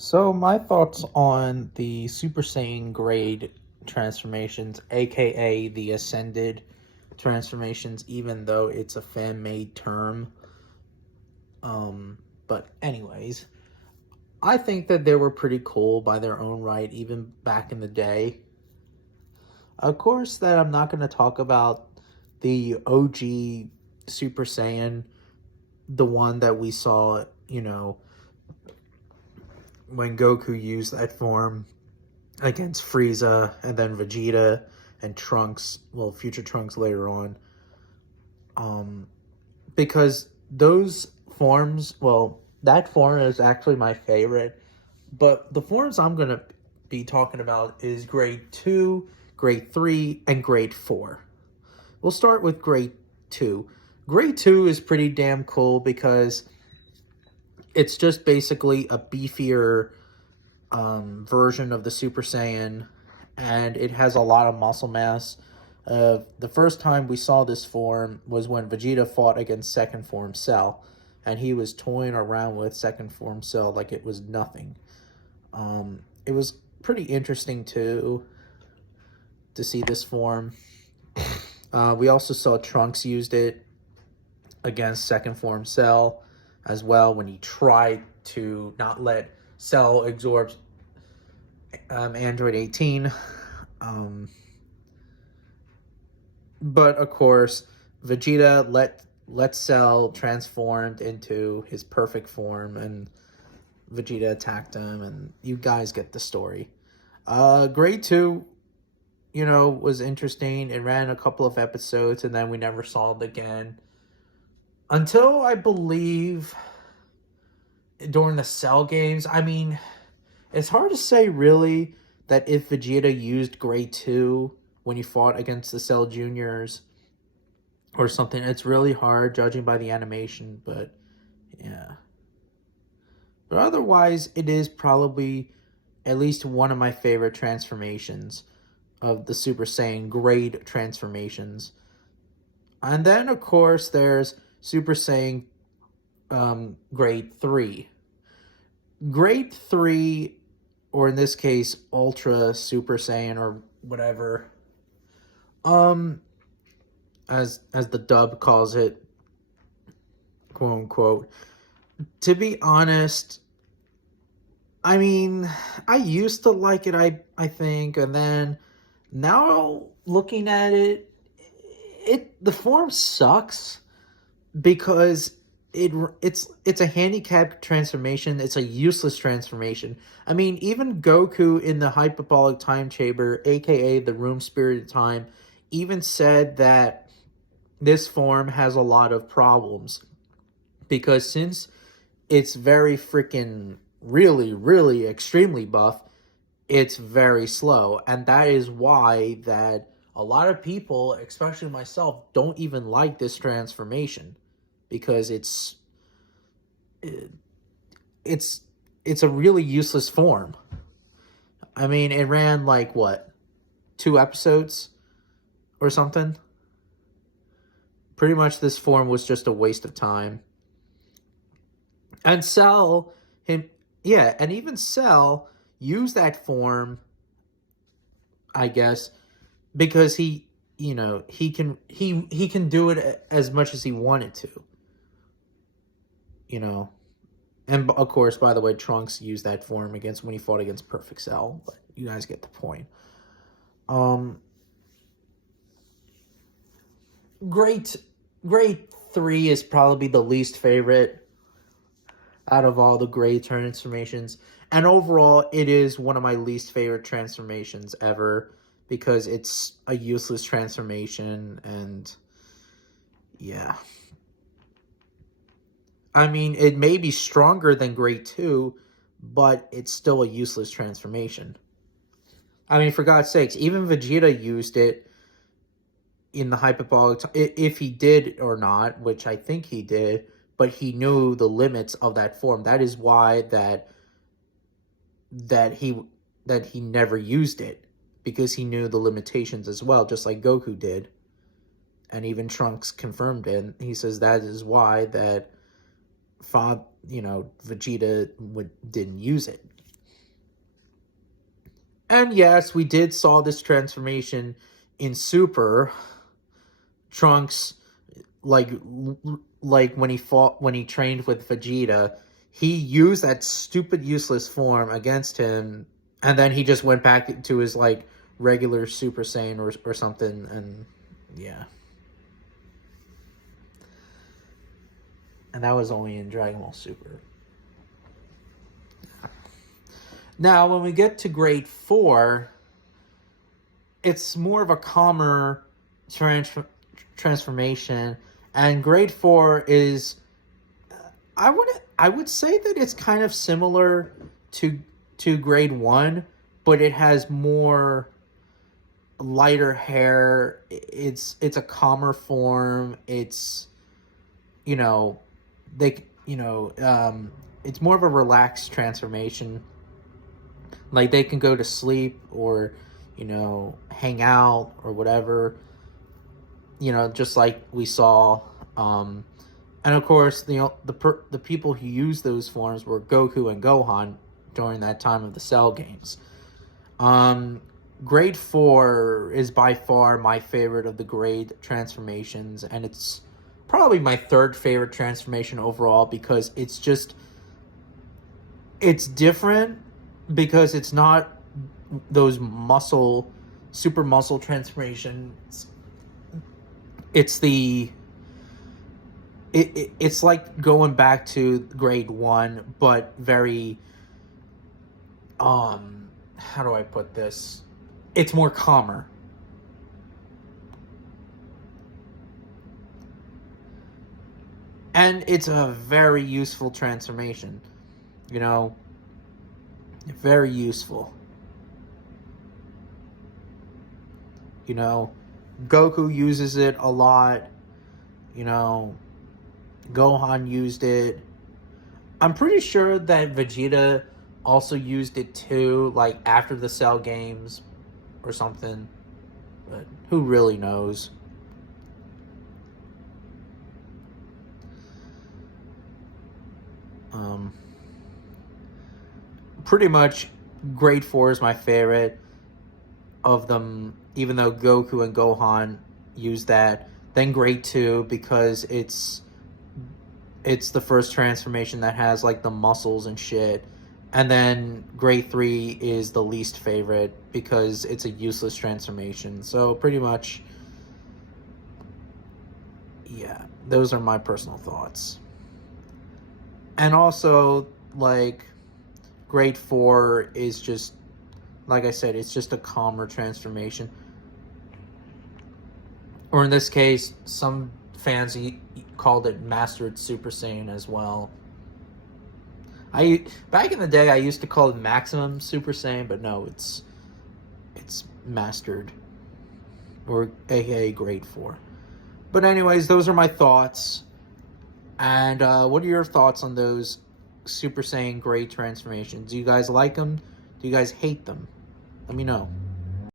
So my thoughts on the Super Saiyan grade transformations, aka the Ascended transformations, even though it's a fan-made term. But anyways, I think that they were pretty cool by their own right, even back in the day. Of course, that I'm not going to talk about the OG Super Saiyan, the one that we saw, when Goku used that form against Frieza and then Vegeta and Trunks, well, future Trunks later on. Because those forms, well, that form is actually my favorite, but the forms I'm going to be talking about is grade 2, grade 3, and grade 4. We'll start with grade 2. Grade 2 is pretty damn cool because it's just basically a beefier version of the Super Saiyan, and it has a lot of muscle mass. The first time we saw this form was when Vegeta fought against second form Cell, and he was toying around with second form Cell like it was nothing. It was pretty interesting to see this form. We also saw Trunks used it against second form Cell as well when he tried to not let Cell absorb Android 18. But of course, Vegeta let Cell transformed into his perfect form, and Vegeta attacked him, and you guys get the story. Grade 2, was interesting. It ran a couple of episodes, and then we never saw it again. Until, I believe, during the Cell games. I mean, it's hard to say, really, that if Vegeta used grade 2 when he fought against the Cell Juniors or something. It's really hard judging by the animation, but yeah. But otherwise, it is probably at least one of my favorite transformations of the Super Saiyan grade transformations. And then, of course, there's Super Saiyan grade 3. Grade 3, or in this case, Ultra Super Saiyan or whatever, as the dub calls it, quote unquote. To be honest, I mean, I used to like it, I think, and then now looking at it, the form sucks because it's a handicapped transformation. It's a useless transformation. I mean, even Goku in the hyperbolic time chamber, aka the room spirit of time, even said that this form has a lot of problems because since it's very freaking really, really extremely buff, it's very slow. And that is why that a lot of people, especially myself, don't even like this transformation because it's a really useless form. I mean, it ran like what, 2 episodes or something? Pretty much this form was just a waste of time. And and even Cell used that form, I guess, because he can do it as much as he wanted to. And of course, by the way, Trunks used that form when he fought against Perfect Cell, but you guys get the point. Great Grade 3 is probably the least favorite out of all the grade transformations. And overall, it is one of my least favorite transformations ever because it's a useless transformation and yeah. I mean, it may be stronger than grade 2, but it's still a useless transformation. I mean, for God's sakes, even Vegeta used it in the hyperbolic, if he did or not, which I think he did, but he knew the limits of that form. That is why that he never used it, because he knew the limitations as well, just like Goku did. And even Trunks confirmed it. He says that is why that Vegeta didn't use it. And yes, we did saw this transformation in Super. Trunks, like when he trained with Vegeta, he used that stupid useless form against him, and then he just went back to his like regular Super Saiyan or something, and yeah. And that was only in Dragon Ball Super. Now, when we get to Grade 4, it's more of a calmer transformation, and Grade 4 is, I would say that it's kind of similar to Grade 1, but it has more lighter hair. It's a calmer form. It's, you know, it's more of a relaxed transformation. Like, they can go to sleep or, hang out or whatever, just like we saw. And of course, the people who used those forms were Goku and Gohan during that time of the Cell games. Grade 4 is by far my favorite of the grade transformations, and it's probably my third favorite transformation overall, because it's different, because it's not those super muscle transformations. It's it's like going back to Grade 1, but very, how do I put this? It's more calmer. And it's a very useful transformation. Very useful. Goku uses it a lot. Gohan used it. I'm pretty sure that Vegeta also used it too, like after the Cell games or something. But who really knows? Pretty much Grade 4 is my favorite of them, even though Goku and Gohan use that. Then Grade 2, because it's the first transformation that has like the muscles and shit. And then Grade 3 is the least favorite, because it's a useless transformation. So pretty much, yeah, those are my personal thoughts. And also, like, Grade 4 is just, like I said, it's just a calmer transformation. Or in this case, some fans called it Mastered Super Saiyan as well. Back in the day, I used to call it Maximum Super Saiyan, but no, it's Mastered, or aka Grade 4. But anyways, those are my thoughts. And what are your thoughts on those Super Saiyan grade transformations? Do you guys like them? Do you guys hate them? Let me know.